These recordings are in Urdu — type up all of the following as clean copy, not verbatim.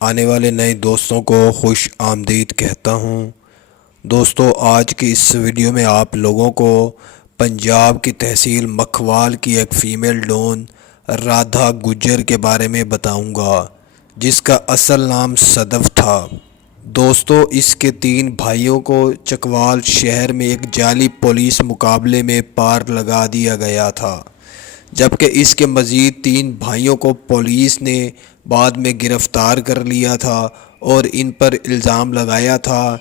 آنے والے نئے دوستوں کو خوش آمدید کہتا ہوں۔ دوستو، آج کی اس ویڈیو میں آپ لوگوں کو پنجاب کی تحصیل مکھوال کی ایک فیمیل ڈون رادھا گجر کے بارے میں بتاؤں گا، جس کا اصل نام صدف تھا۔ دوستو، اس کے 3 بھائیوں کو چکوال شہر میں ایک جعلی پولیس مقابلے میں پار لگا دیا گیا تھا، جبکہ اس کے مزید 3 بھائیوں کو پولیس نے بعد میں گرفتار کر لیا تھا اور ان پر الزام لگایا تھا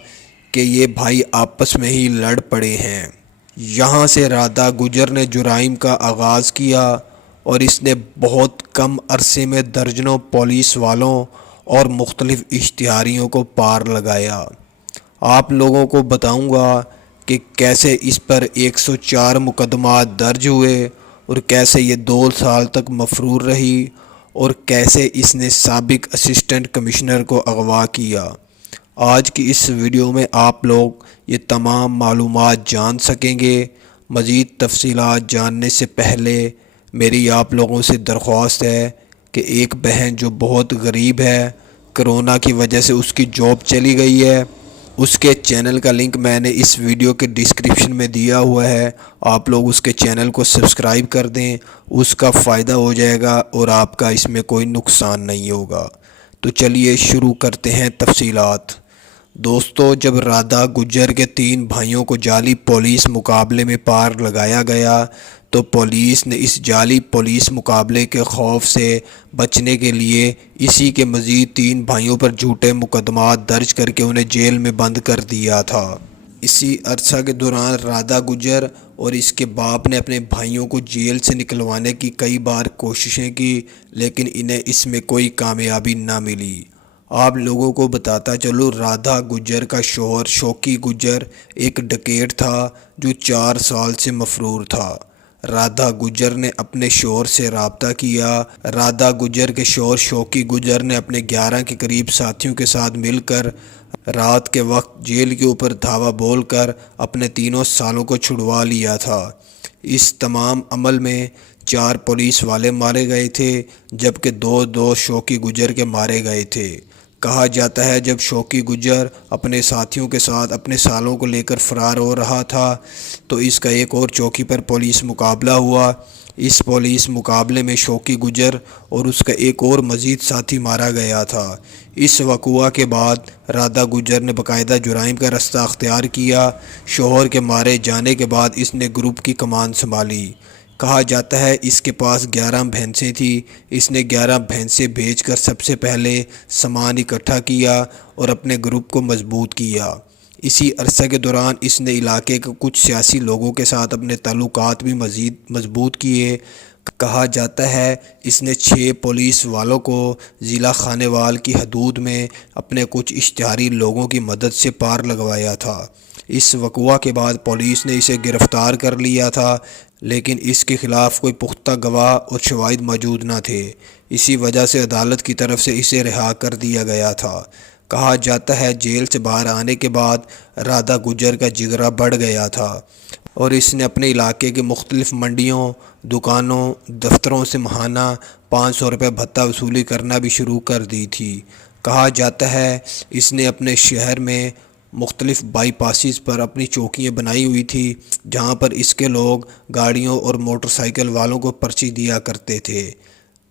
کہ یہ بھائی آپس میں ہی لڑ پڑے ہیں۔ یہاں سے رادھا گجر نے جرائم کا آغاز کیا اور اس نے بہت کم عرصے میں درجنوں پولیس والوں اور مختلف اشتہاریوں کو پار لگایا۔ آپ لوگوں کو بتاؤں گا کہ کیسے اس پر 104 مقدمات درج ہوئے اور کیسے یہ 2 سال تک مفرور رہی اور کیسے اس نے سابق اسسٹنٹ کمشنر کو اغوا کیا۔ آج کی اس ویڈیو میں آپ لوگ یہ تمام معلومات جان سکیں گے۔ مزید تفصیلات جاننے سے پہلے میری آپ لوگوں سے درخواست ہے کہ ایک بہن جو بہت غریب ہے، کرونا کی وجہ سے اس کی جاب چلی گئی ہے، اس کے چینل کا لنک میں نے اس ویڈیو کے ڈسکرپشن میں دیا ہوا ہے۔ آپ لوگ اس کے چینل کو سبسکرائب کر دیں، اس کا فائدہ ہو جائے گا اور آپ کا اس میں کوئی نقصان نہیں ہوگا۔ تو چلیے شروع کرتے ہیں تفصیلات۔ دوستو، جب رادھا گجر کے 3 بھائیوں کو جعلی پولیس مقابلے میں پار لگایا گیا تو پولیس نے اس جعلی پولیس مقابلے کے خوف سے بچنے کے لیے اسی کے مزید 3 بھائیوں پر جھوٹے مقدمات درج کر کے انہیں جیل میں بند کر دیا تھا۔ اسی عرصہ کے دوران رادھا گجر اور اس کے باپ نے اپنے بھائیوں کو جیل سے نکلوانے کی کئی بار کوششیں کی، لیکن انہیں اس میں کوئی کامیابی نہ ملی۔ آپ لوگوں کو بتاتا چلوں، رادھا گجر کا شوہر شوکی گجر ایک ڈکیٹ تھا جو 4 سال سے مفرور تھا۔ رادھا گجر نے اپنے شوہر سے رابطہ کیا۔ رادھا گجر کے شوہر شوکی گجر نے اپنے 11 کے قریب ساتھیوں کے ساتھ مل کر رات کے وقت جیل کے اوپر دھاوا بول کر اپنے 3 سالوں کو چھڑوا لیا تھا۔ اس تمام عمل میں 4 پولیس والے مارے گئے تھے، جبکہ 2 شوکی گجر کے مارے گئے تھے۔ کہا جاتا ہے جب شوکی گجر اپنے ساتھیوں کے ساتھ اپنے سالوں کو لے کر فرار ہو رہا تھا تو اس کا ایک اور چوکی پر پولیس مقابلہ ہوا۔ اس پولیس مقابلے میں شوکی گجر اور اس کا ایک اور مزید ساتھی مارا گیا تھا۔ اس وقوع کے بعد رادھا گجر نے باقاعدہ جرائم کا راستہ اختیار کیا۔ شوہر کے مارے جانے کے بعد اس نے گروپ کی کمان سنبھالی۔ کہا جاتا ہے اس کے پاس 11 بھینسیں تھیں۔ اس نے 11 بھینسیں بیچ کر سب سے پہلے سامان اکٹھا کیا اور اپنے گروپ کو مضبوط کیا۔ اسی عرصے کے دوران اس نے علاقے کے کچھ سیاسی لوگوں کے ساتھ اپنے تعلقات بھی مزید مضبوط کیے۔ کہا جاتا ہے اس نے 6 پولیس والوں کو ضلع خانیوال کی حدود میں اپنے کچھ اشتہاری لوگوں کی مدد سے پار لگوایا تھا۔ اس وقوع کے بعد پولیس نے اسے گرفتار کر لیا تھا، لیکن اس کے خلاف کوئی پختہ گواہ اور شواہد موجود نہ تھے۔ اسی وجہ سے عدالت کی طرف سے اسے رہا کر دیا گیا تھا۔ کہا جاتا ہے جیل سے باہر آنے کے بعد رادھا گجر کا جگرا بڑھ گیا تھا اور اس نے اپنے علاقے کے مختلف منڈیوں، دکانوں، دفتروں سے ماہانہ 500 روپے بھتہ وصولی کرنا بھی شروع کر دی تھی۔ کہا جاتا ہے اس نے اپنے شہر میں مختلف بائی پاسز پر اپنی چوکیاں بنائی ہوئی تھی، جہاں پر اس کے لوگ گاڑیوں اور موٹر سائیکل والوں کو پرچی دیا کرتے تھے۔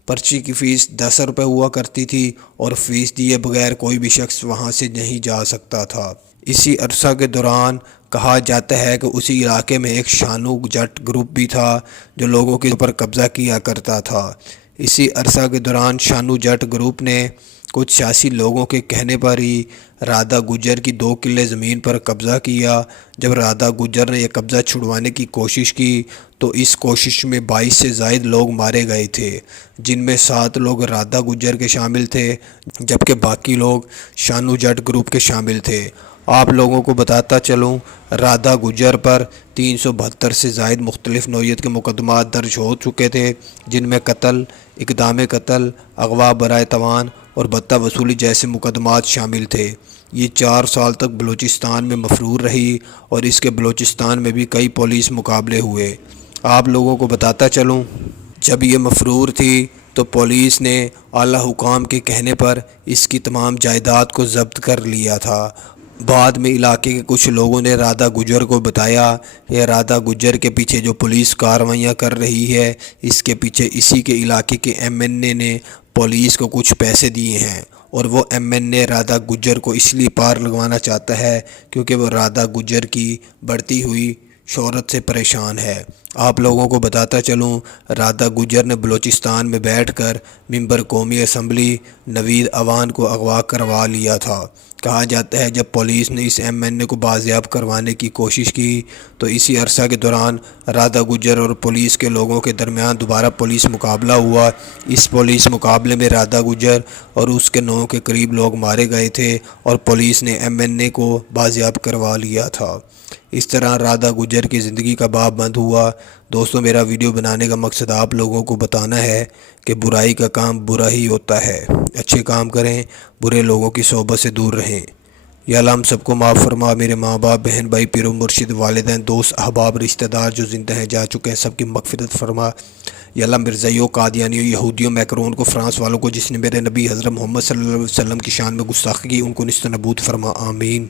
پرچی کی فیس 10 روپے ہوا کرتی تھی اور فیس دیے بغیر کوئی بھی شخص وہاں سے نہیں جا سکتا تھا۔ اسی عرصہ کے دوران کہا جاتا ہے کہ اسی علاقے میں ایک شانو جٹ گروپ بھی تھا جو لوگوں کے اوپر قبضہ کیا کرتا تھا۔ اسی عرصہ کے دوران شانو جٹ گروپ نے کچھ سیاسی لوگوں کے کہنے پر ہی رادھا گجر کی 2 کلے زمین پر قبضہ کیا۔ جب رادھا گجر نے یہ قبضہ چھڑوانے کی کوشش کی تو اس کوشش میں 22 سے زائد لوگ مارے گئے تھے، جن میں 7 لوگ رادھا گجر کے شامل تھے، جبکہ باقی لوگ شانو جٹ گروپ کے شامل تھے۔ آپ لوگوں کو بتاتا چلوں، رادھا گجر پر 372 سے زائد مختلف نوعیت کے مقدمات درج ہو چکے تھے، جن میں قتل، اقدام قتل، اغوا برائے تاوان اور بھتہ وصولی جیسے مقدمات شامل تھے۔ یہ 4 سال تک بلوچستان میں مفرور رہی اور اس کے بلوچستان میں بھی کئی پولیس مقابلے ہوئے۔ آپ لوگوں کو بتاتا چلوں، جب یہ مفرور تھی تو پولیس نے اعلیٰ حکام کے کہنے پر اس کی تمام جائیداد کو ضبط کر لیا تھا۔ بعد میں علاقے کے کچھ لوگوں نے رادھا گجر کو بتایا کہ رادھا گجر کے پیچھے جو پولیس کارروائیاں کر رہی ہے اس کے پیچھے اسی کے علاقے کے ایم این اے نے پولیس کو کچھ پیسے دیے ہیں، اور وہ ایم این اے رادھا گجر کو اس لیے پار لگوانا چاہتا ہے کیونکہ وہ رادھا گجر کی بڑھتی ہوئی شہرت سے پریشان ہے۔ آپ لوگوں کو بتاتا چلوں، رادھا گجر نے بلوچستان میں بیٹھ کر ممبر قومی اسمبلی نوید اعوان کو اغوا کروا لیا تھا۔ کہا جاتا ہے جب پولیس نے اس ایم این اے کو بازیاب کروانے کی کوشش کی تو اسی عرصہ کے دوران رادھا گجر اور پولیس کے لوگوں کے درمیان دوبارہ پولیس مقابلہ ہوا۔ اس پولیس مقابلے میں رادھا گجر اور اس کے 9 کے قریب لوگ مارے گئے تھے اور پولیس نے ایم این اے کو بازیاب کروا لیا تھا۔ اس طرح رادھا گجر کی زندگی کا باب بند ہوا۔ دوستوں، میرا ویڈیو بنانے کا مقصد آپ لوگوں کو بتانا ہے کہ برائی کا کام برا ہی ہوتا ہے، اچھے کام کریں، برے لوگوں کی صحبت سے دور رہیں۔ یا اللہ ہم سب کو معاف فرما، میرے ماں باپ، بہن بھائی، پیر و مرشد، والدین، دوست، احباب، رشتہ دار جو زندہ ہیں جا چکے ہیں سب کی مغفرت فرما۔ یا اللہ مرزائیوں، قادیانیوں، یہودیوں، میکرون کو، فرانس والوں کو جس نے میرے نبی حضرت محمد صلی اللہ علیہ وسلم کی شان میں گستاخی کی ان کو نیست و نابود فرما، آمین۔